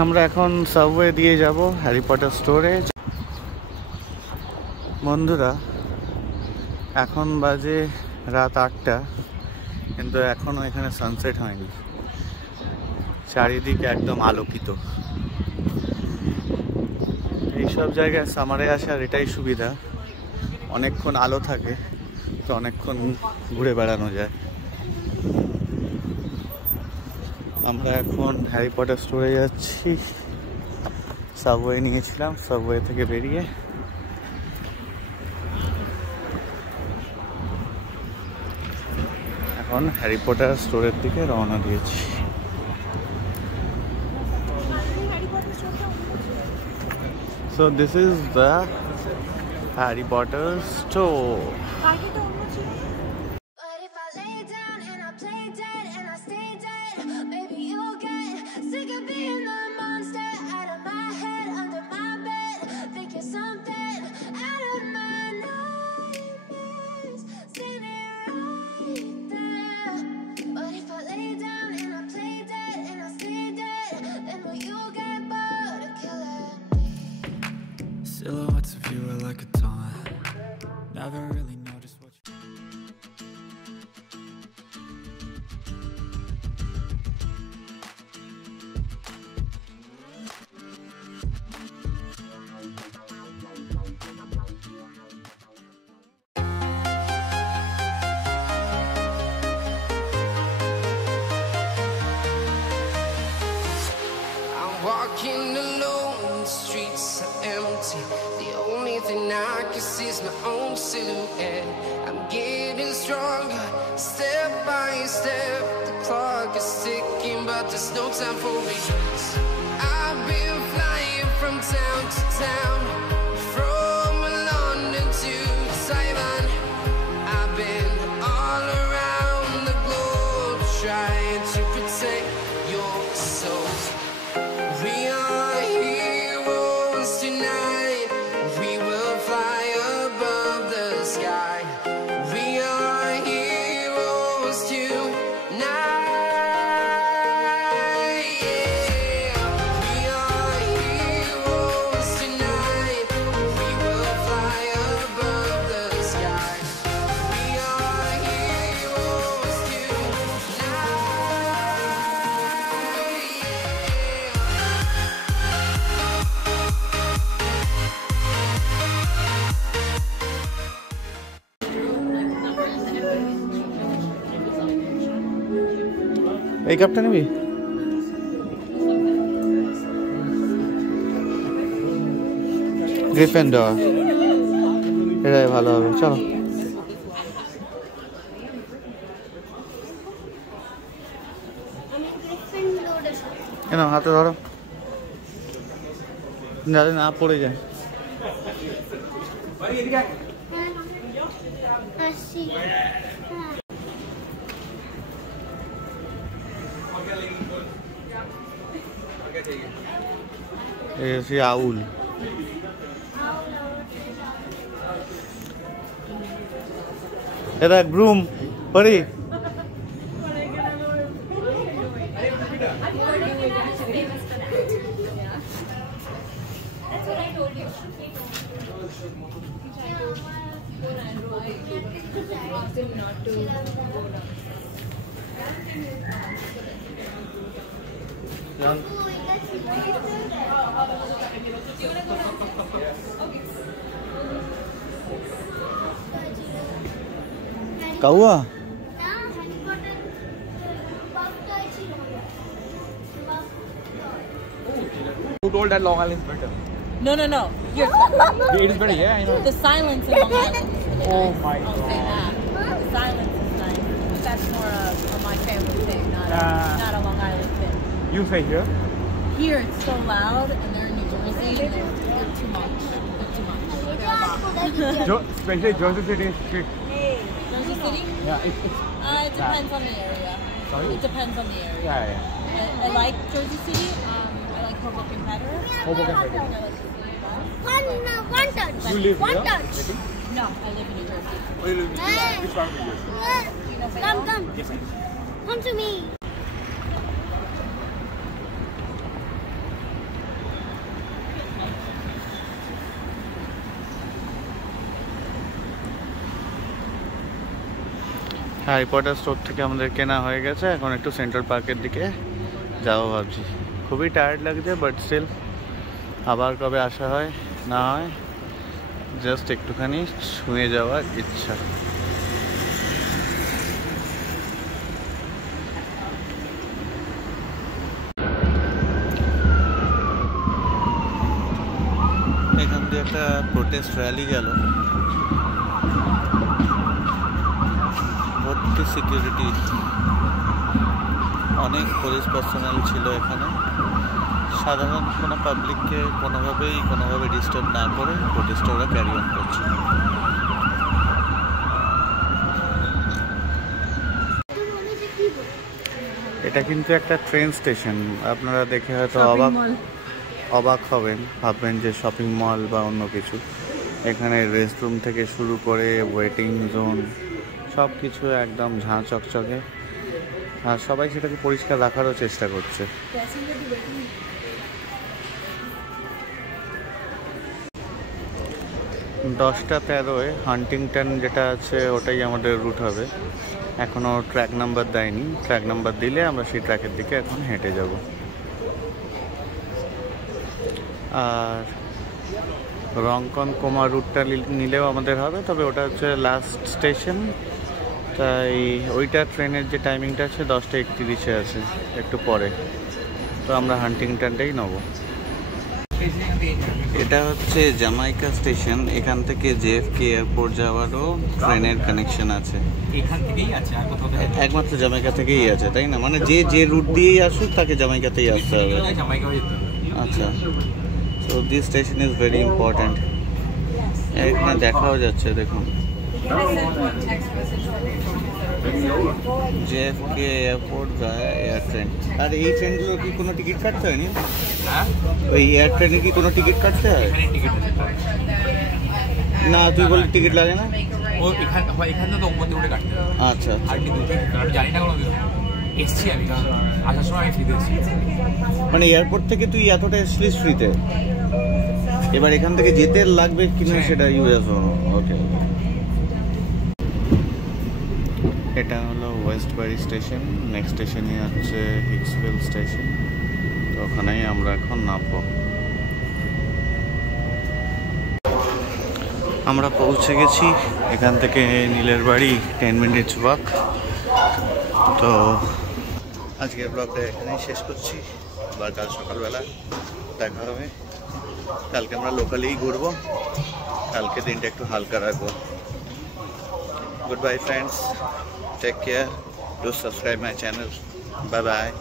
আমরা এখন সাবওয়ে দিয়ে যাব হ্যারি পটার স্টোরে। বন্ধুরা, এখন বাজে রাত 8টা, কিন্তু এখনো এখানে সানসেট হয়নি। চারিদিকে একদম আলোকিত। এইসব জায়গায় সামারে আসার এটাই সুবিধা, অনেকক্ষণ আলো থাকে, তো অনেকক্ষণ ঘুরে বেড়ানো যায়। আমরা এখন হ্যারি পটার স্টোরে যাচ্ছি। সাবওয়ে নিয়েছিলাম, সাবওয়ে থেকে বেরিয়ে এখন হ্যারি পটার স্টোরের দিকে রওনা দিয়েছি। So this is the Harry Potter store. Silhouettes of you are like a taunt. Never really noticed what you... I'm walking alone, the streets are empty. The only thing I can see is my own silhouette. I'm getting stronger, step by step. The clock is ticking, but there's no time for me. I've been flying from town to town, from London to Taiwan. I've been all around the globe trying to protect your soul. We are heroes tonight. We will fly above the sky. We are heroes tonight. Yeah. We are heroes tonight. We will fly above the sky. We are heroes এই কাপটা নিবি? গ্রিফিন্ডর, এটাই ভালো হবে। চলো, কেন হাতে ধরো, যাতে না পড়ে যায়। এই আউল, এটা গ্রুম পরি। কাউয়া Who told that Long Island is better? No. You're It is better, yeah, I know. the silence in Long Island. Oh my I'll say god. that. The silence is nice. But that's more of my family thing, not a Long Island thing. You say here? Here it's so loud, and they're in New Jersey. They're too much. They're too much. They're a lot. Especially Jersey City is strict. Jersey City? Yeah, it's It depends on the area. Sorry? It depends on the area. yeah. I like Jersey City. I like Hoboken better. Hoboken better. I like One touch. You live One here? touch. No, I live in New Jersey. Oh, you live in Hey. which part of New Jersey? Come. Come to me. Harry Potter store থেকে আমাদের কেনা হয়ে গেছে, এখন একটু সেন্ট্রাল পার্কের দিকে যাবো ভাবছি। খুবই টায়ার্ড লাগছে, বাট স্টিল আবার কবে আসা হয় না হয়, জাস্ট একটুখানি শুয়ে যাওয়ার ইচ্ছা। এখান দিয়ে একটা প্রোটেস্ট র্যালি গেল, ভর্তি সিকিউরিটি, অনেক পুলিশ পার্সোনাল ছিল এখানে। সাধারণ কোনো পাবলিককে কোনোভাবে ডিস্টার্ব না করে প্রোটেস্টটা ওরা ক্যারি অন করছে। এটা কিন্তু একটা ট্রেন স্টেশন, আপনারা দেখে হয়তো অবাক হবেন, ভাববেন যে শপিং মল বা অন্য কিছু। এখানে রেস্টরুম থেকে শুরু করে ওয়েটিং জোন সব কিছু একদম ঝাঁ চকচকে, আর সবাই সেটাকে পরিষ্কার রাখারও চেষ্টা করছে। 10:13 হান্টিংটন যেটা আছে ওটাই আমাদের রুট হবে। এখনও ট্র্যাক নাম্বার দেয়নি, ট্র্যাক নাম্বার দিলে আমরা সেই ট্র্যাকের দিকে এখন হেঁটে যাব। আর রংকন কোমা রুটটা নিলেও আমাদের হবে, তবে ওটা হচ্ছে লাস্ট স্টেশন, তাই ওইটা ট্রেনের যে টাইমিংটা আছে 10:31 আছে, একটু পরে। তো আমরা হান্টিংটনটাই নেব। এটা হচ্ছে জামাইকা স্টেশন, এখান থেকে জেএফকে এয়ারপোর্ট যাওয়ারও ট্রেনের কানেকশন আছে। এখান থেকেই আছে, আর কোথাও একমাত্র জামাইকা থেকেই আছে, তাই না? মানে যে রুট দিয়েই আসুক তাকে জামাইকাতেই আসতে হবে। আচ্ছা, so this station is very important. এখানে দেখাও যাচ্ছে, দেখুন জেএফকে এয়ারপোর্ট যায় এয়ার ট্রেন। আর এই ট্রেনগুলোর কি কোনো টিকিট কাটতে হয়নি? ওই এয়ার ট্রেনে কি কোনো টিকিট কাটতে হয়? না, তুই বলি টিকিট লাগে না? ও এখান থেকে উপর দিয়ে কাটতে হবে। আচ্ছা, আর কিন্তু আমি জানি না কোনো এসছি আমি, কারণ আসার সময় আমি ফ্রিতে এসেছি। মানে এয়ারপোর্ট থেকে তুই এতটা এসছিলিস ফ্রিতে, এবার এখান থেকে যেতে লাগবে কিনা সেটা ইউএস। ওকে, এটা হলো ওয়েস্টবাড়ি স্টেশন, নেক্সট স্টেশনই হচ্ছে হিক্সভিল স্টেশন। তো ওখানেই আমরা এখন নামবো। আমরা পৌঁছে গেছি, এখান থেকে নীলের বাড়ি 10 মিনিটস ওয়াক। তো আজকের ব্লগটা এখানেই শেষ করছি, আবার কাল সকালবেলা দেখা হবে। কালকে আমরা লোকালেই ঘুরবো, কালকে দিনটা একটু হালকা রাখবো। Goodbye friends, take care, do subscribe my channel, bye bye.